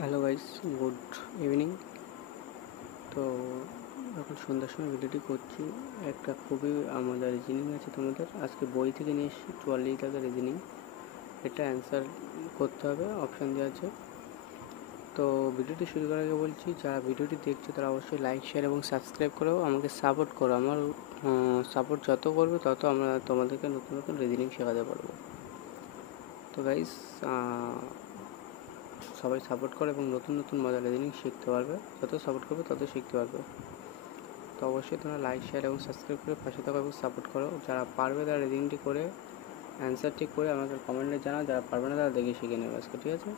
Hello guys, good evening. তো এখন সন্ধ্যার সময় ভিডিওটি করছি। একটা খুবই আমাদের রিজনিং আছে তোমাদের, আজকে বই থেকে নিয়ে এসেছি 44 টাকা রিজনিং। এটা অ্যান্সার করতে হবে, অপশান দেওয়া আছে। তো ভিডিওটি শুরু করার আগে বলছি, যারা ভিডিওটি দেখছো তারা অবশ্যই লাইক, শেয়ার এবং সাবস্ক্রাইব করো, আমাকে সাপোর্ট করো। আমার সাপোর্ট যত করবে তত আমরা তোমাদেরকে নতুন নতুন রিজনিং শেখাতে পারবো। তো গাইস, সবাই সাপোর্ট করো এবং নতুন নতুন মজার রিজনিং শিখতে পারবে। যত সাপোর্ট করবে তত শিখতে পারবে। তো অবশ্যই তোমরা লাইক, শেয়ার এবং সাবস্ক্রাইব করে পাশে থাকো এবং সাপোর্ট করো। যারা পারবে তারা রিডিংটি করে অ্যান্সারটি করে আমাকে কমেন্টে জানাও, যারা পারবে না তারা দেখে শিখে নেবে আজকে, ঠিক আছে?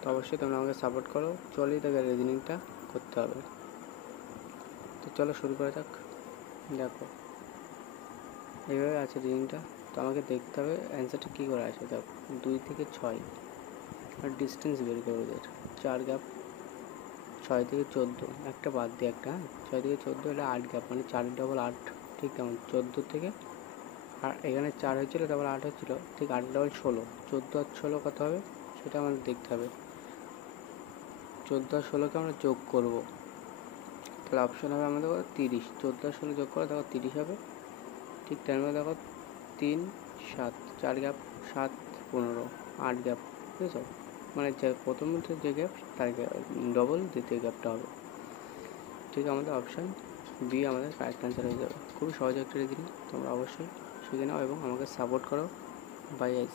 তো অবশ্যই তোমরা আমাকে সাপোর্ট করো, চলেই তাকে রিজনিংটা করতে হবে। তো চলো শুরু করা যাক। দেখো এইভাবে আছে রিডিংটা, তো আমাকে দেখতে হবে অ্যান্সারটা কী করে আসে। দেখো 2 থেকে 6 আর ডিস্টেন্স বের করে ওদের 4 গ্যাপ, 6 থেকে 14 একটা বাদ দিয়ে একটা, 6 থেকে 14 হলে 8 গ্যাপ, মানে 4 ডবল 8। ঠিক তেমন 14 থেকে, আর এখানে 4 হয়েছিল, তারপর 8 হচ্ছিলো, ঠিক 8 ডবল 16, 14 আর 16 কত হবে সেটা আমাদের দেখতে হবে। 14 আর 16কে আমরা যোগ করব, তাহলে অপশন হবে আমাদের 30। 14 আর 16 যোগ করে দেখো 30 হবে। ঠিক তেমন দেখো 3 7, 4 গ্যাপ, 7 15, 8 গ্যাপ, বুঝেছো? মানে যে প্রথম যে গ্যাপ তার ডবল দ্বিতীয় গ্যাপটা হবে। ঠিক আমাদের অপশান বি আমাদের কারেক্ট অ্যান্সার হয়ে যাবে। খুবই সহজ একটা রিজনিং, তোমরা অবশ্যই শিখে নাও এবং আমাকে সাপোর্ট করো। Bye guys.